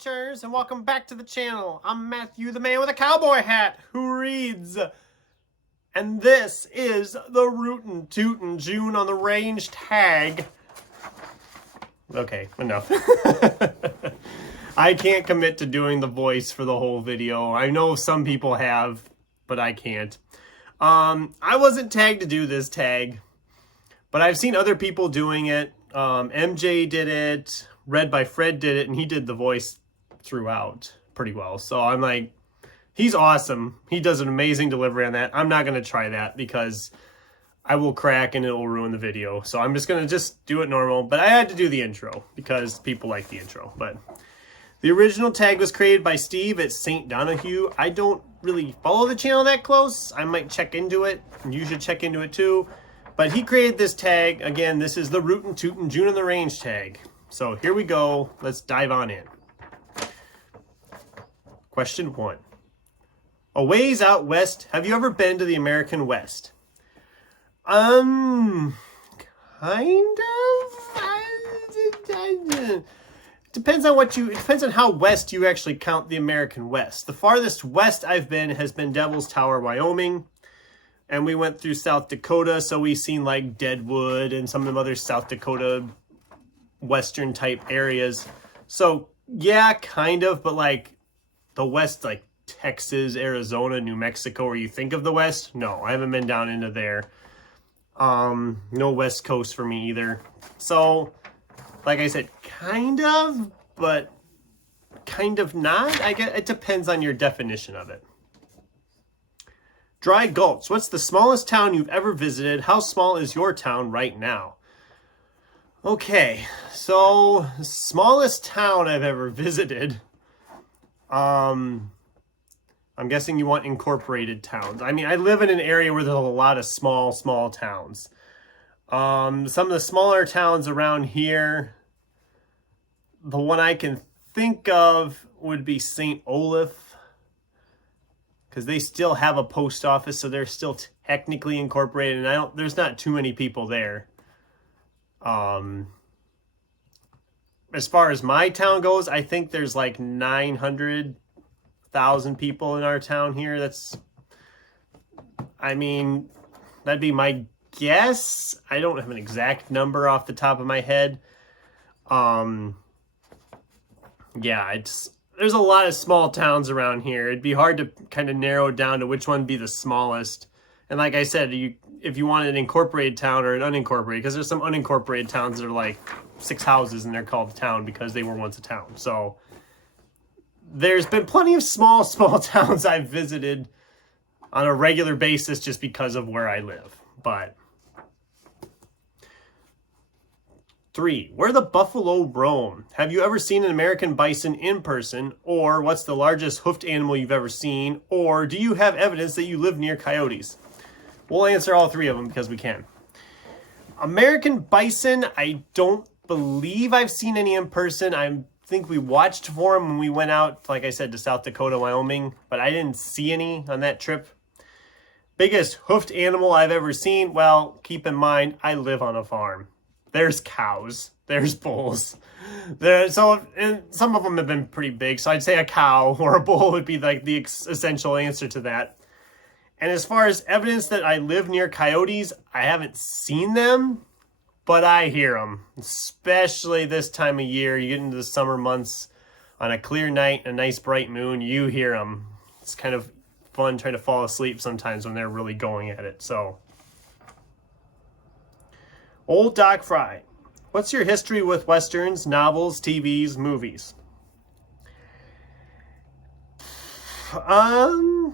Shires, and welcome back to the channel. I'm Matthew, the man with a cowboy hat, who reads. And this is the Rootin Tootin June on the range tag. Okay, enough. I can't commit to doing the voice for the whole video. I know some people have, but I can't. I wasn't tagged to do this tag, but I've seen other people doing it. MJ did it, Read by Fred did it, and he did the voice throughout pretty well. So I'm like, he's awesome. He does an amazing delivery on that. I'm not going to try that because I will crack and it will ruin the video. So I'm just going to do it normal. But I had to do the intro because people like the intro. But the original tag was created by Steve at St. Donahue. I don't really follow the channel that close. I might check into it, and you should check into it too. But he created this tag. Again, this is the Rootin Tootin June on the range tag. So here we go. Let's dive on in. Question 1. A ways out west, have you ever been to the American West? Kind of. Depends on how west you actually count the American West. The farthest west I've been has been Devil's Tower, Wyoming. And we went through South Dakota, so we've seen like Deadwood and some of the other South Dakota western type areas. So yeah, kind of, but like the west, like Texas, Arizona, New Mexico, where you think of the west, no, I haven't been down into there. No west coast for me either. So like I said, kind of, but kind of not. I guess it depends on your definition of it. Dry Gulch. What's the smallest town you've ever visited? How small is your town right now? Okay, so smallest town I've ever visited. I'm guessing you want incorporated towns. I mean, I live in an area where there's a lot of small towns. Some of the smaller towns around here, the one I can think of would be St. Olaf, because they still have a post office, so they're still technically incorporated, and there's not too many people there. As far as my town goes, I think there's like 900,000 people in our town here. I mean, that'd be my guess. I don't have an exact number off the top of my head. Yeah, there's a lot of small towns around here. It'd be hard to kind of narrow down to which one would be the smallest. And like I said, if you want an incorporated town or an unincorporated, because there's some unincorporated towns that are like 6 houses and they're called a town because they were once a town. So there's been plenty of small towns I've visited on a regular basis just because of where I live. But 3, where the buffalo roam. Have you ever seen an American bison in person? Or what's the largest hoofed animal you've ever seen? Or do you have evidence that you live near coyotes? We'll answer all 3 of them because we can. American bison, I don't believe I've seen any in person. I think we watched for them when we went out, like I said, to South Dakota, Wyoming, but I didn't see any on that trip. Biggest hoofed animal I've ever seen, well, keep in mind, I live on a farm. There's cows, there's bulls. And some of them have been pretty big, so I'd say a cow or a bull would be like the essential answer to that. And as far as evidence that I live near coyotes, I haven't seen them, but I hear them. Especially this time of year, you get into the summer months, on a clear night, a nice bright moon, you hear them. It's kind of fun trying to fall asleep sometimes when they're really going at it. So, old Doc Frye. What's your history with westerns, novels, TVs, movies?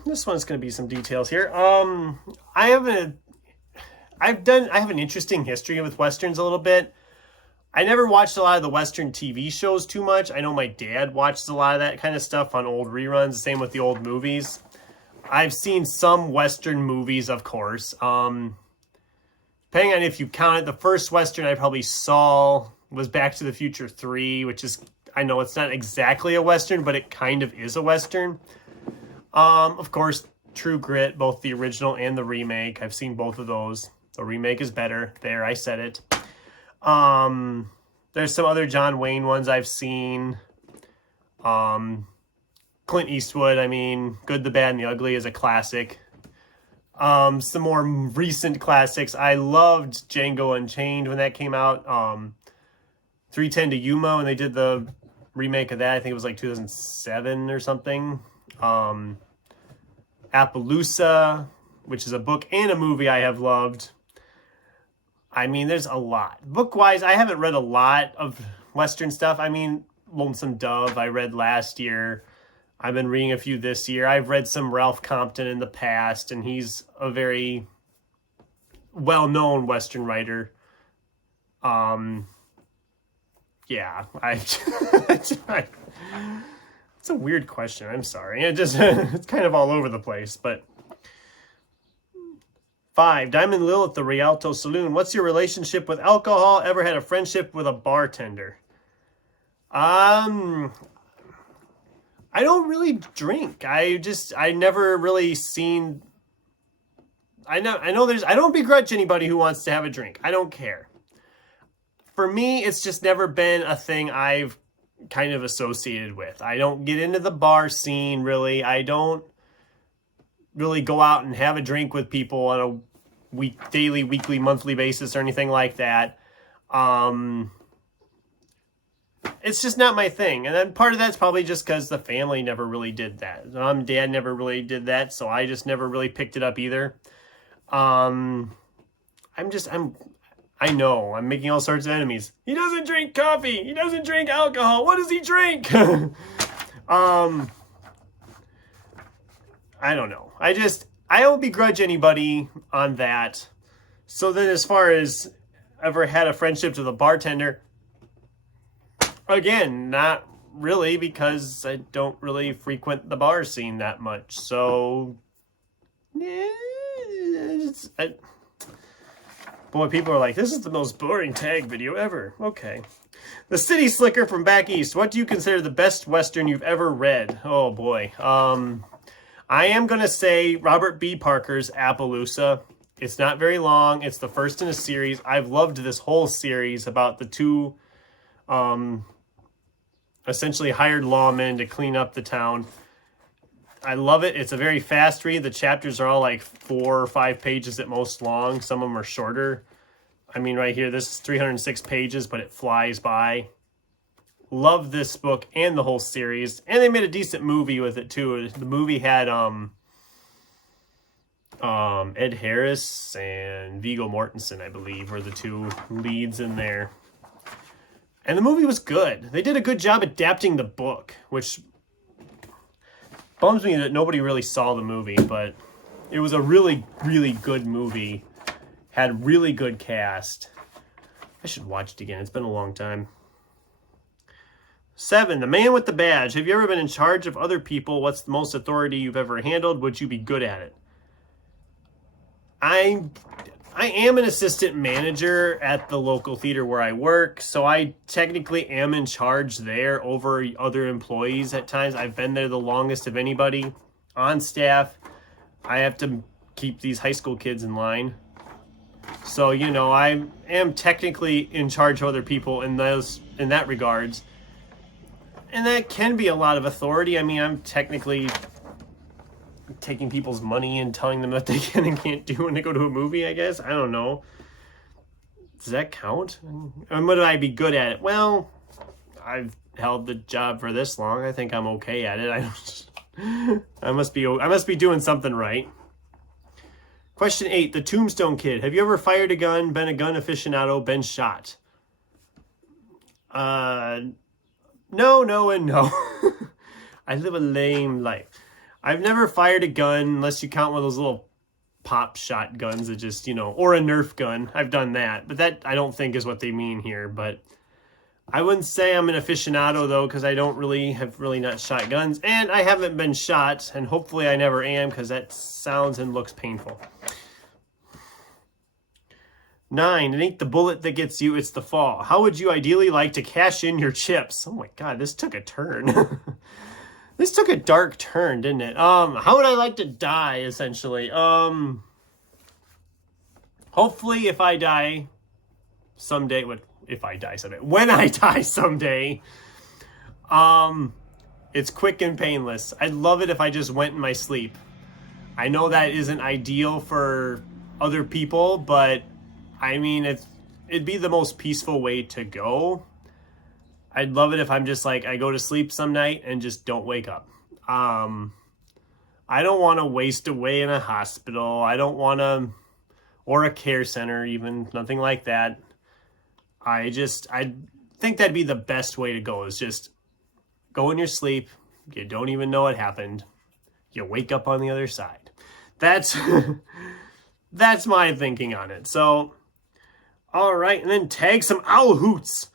This one's going to be some details here. I have an interesting history with westerns a little bit. I never watched a lot of the western TV shows too much. I know my dad watches a lot of that kind of stuff on old reruns. The same with the old movies. I've seen some western movies, of course. Depending on if you count it, the first western I probably saw was Back to the Future 3, which is, I know it's not exactly a western, but it kind of is a western. Of course, True Grit, both the original and the remake. I've seen both of those. The remake is better. There, I said it. There's some other John Wayne ones I've seen. Clint Eastwood, I mean, Good, the Bad, and the Ugly is a classic. Some more recent classics. I loved Django Unchained when that came out. 3:10 to Yuma, when they did the remake of that. I think it was like 2007 or something. Appaloosa, which is a book and a movie I have loved. I mean, there's a lot. Book-wise, I haven't read a lot of Western stuff. I mean, Lonesome Dove I read last year. I've been reading a few this year. I've read some Ralph Compton in the past, and he's a very well-known Western writer. Yeah, it's a weird question. I'm sorry. It's kind of all over the place, but 5, Diamond Lil at the Rialto Saloon. What's your relationship with alcohol? Ever had a friendship with a bartender? I don't really drink. I never really seen. I don't begrudge anybody who wants to have a drink. I don't care. For me, it's just never been a thing I've kind of associated with. I don't get into the bar scene, really. I don't really go out and have a drink with people on a daily, weekly, monthly basis or anything like that. It's just not my thing. And then part of that's probably just because the family never really did that. Mom and Dad never really did that, so I just never really picked it up either. I know, I'm making all sorts of enemies. He doesn't drink coffee. He doesn't drink alcohol. What does he drink? I don't know. I don't begrudge anybody on that. So then as far as ever had a friendship with a bartender, again, not really, because I don't really frequent the bar scene that much. So, boy, people are like, this is the most boring tag video ever. Okay. The City Slicker from back east. What do you consider the best Western you've ever read? Oh, boy. I am going to say Robert B. Parker's Appaloosa. It's not very long. It's the first in a series. I've loved this whole series about the two essentially hired lawmen to clean up the town. I love it. It's a very fast read. The chapters are all like 4 or 5 pages at most long. Some of them are shorter. I mean, right here, this is 306 pages, but it flies by. Love this book and the whole series. And they made a decent movie with it, too. The movie had Ed Harris and Viggo Mortensen, I believe, were the two leads in there. And the movie was good. They did a good job adapting the book, which bums me that nobody really saw the movie, but it was a really, really good movie. Had really good cast. I should watch it again. It's been a long time. 7, The Man with the Badge. Have you ever been in charge of other people? What's the most authority you've ever handled? Would you be good at it? I am an assistant manager at the local theater where I work, so I technically am in charge there over other employees at times. I've been there the longest of anybody on staff. I have to keep these high school kids in line. So, you know, I am technically in charge of other people in that regards. And that can be a lot of authority. I mean, I'm technically taking people's money and telling them what they can and can't do when they go to a movie, I guess. I don't know. Does that count? And would I be good at it? Well, I've held the job for this long. I think I'm okay at it. I must be doing something right. Question 8, The Tombstone Kid. Have you ever fired a gun, been a gun aficionado, been shot? No, and no. I live a lame life. I've never fired a gun unless you count one of those little pop shot guns that just, you know, or a Nerf gun. I've done that, but that I don't think is what they mean here. But I wouldn't say I'm an aficionado, though, because I have really not shot guns. And I haven't been shot, and hopefully I never am, because that sounds and looks painful. 9, It ain't the bullet that gets you, it's the fall. How would you ideally like to cash in your chips? Oh my God, this took a turn. This took a dark turn, didn't it? How would I like to die, essentially? Hopefully if I die someday, when I die someday, It's quick and painless. I'd love it if I just went in my sleep. I know that isn't ideal for other people, but I mean, it'd be the most peaceful way to go. I'd love it if I'm just like, I go to sleep some night and just don't wake up. I don't want to waste away in a hospital. I don't want to, or a care center even, nothing like that. I think that'd be the best way to go, is just go in your sleep. You don't even know what happened. You wake up on the other side. That's, that's my thinking on it. So, all right. And then tag some owl hoots.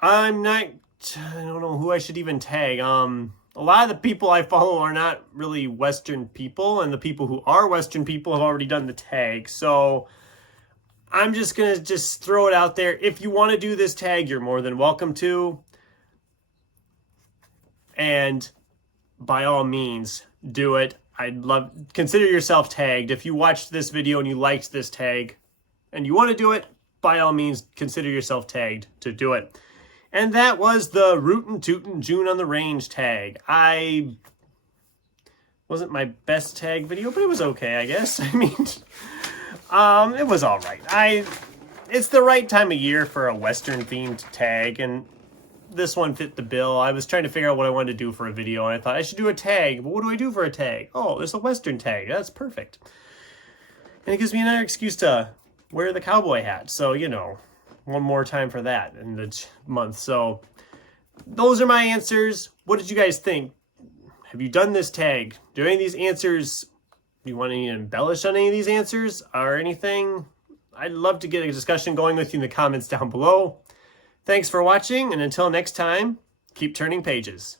I don't know who I should even tag. A lot of the people I follow are not really Western people, and the people who are Western people have already done the tag. So I'm just going to just throw it out there. If you want to do this tag, you're more than welcome to. And by all means, do it. Consider yourself tagged. If you watched this video and you liked this tag and you want to do it, by all means, consider yourself tagged to do it. And that was the Rootin Tootin June on the Range tag. Wasn't my best tag video, but it was okay, I guess. I mean, it was all right. It's the right time of year for a Western themed tag, and this one fit the bill. I was trying to figure out what I wanted to do for a video, and I thought I should do a tag. But what do I do for a tag? Oh, there's a Western tag. That's perfect. And it gives me another excuse to wear the cowboy hat. So, you know, one more time for that in the month. So those are my answers. What did you guys think? Have you done this tag? Do any of these answers, do you want to embellish on any of these answers or anything? I'd love to get a discussion going with you in the comments down below. Thanks for watching, and until next time, keep turning pages.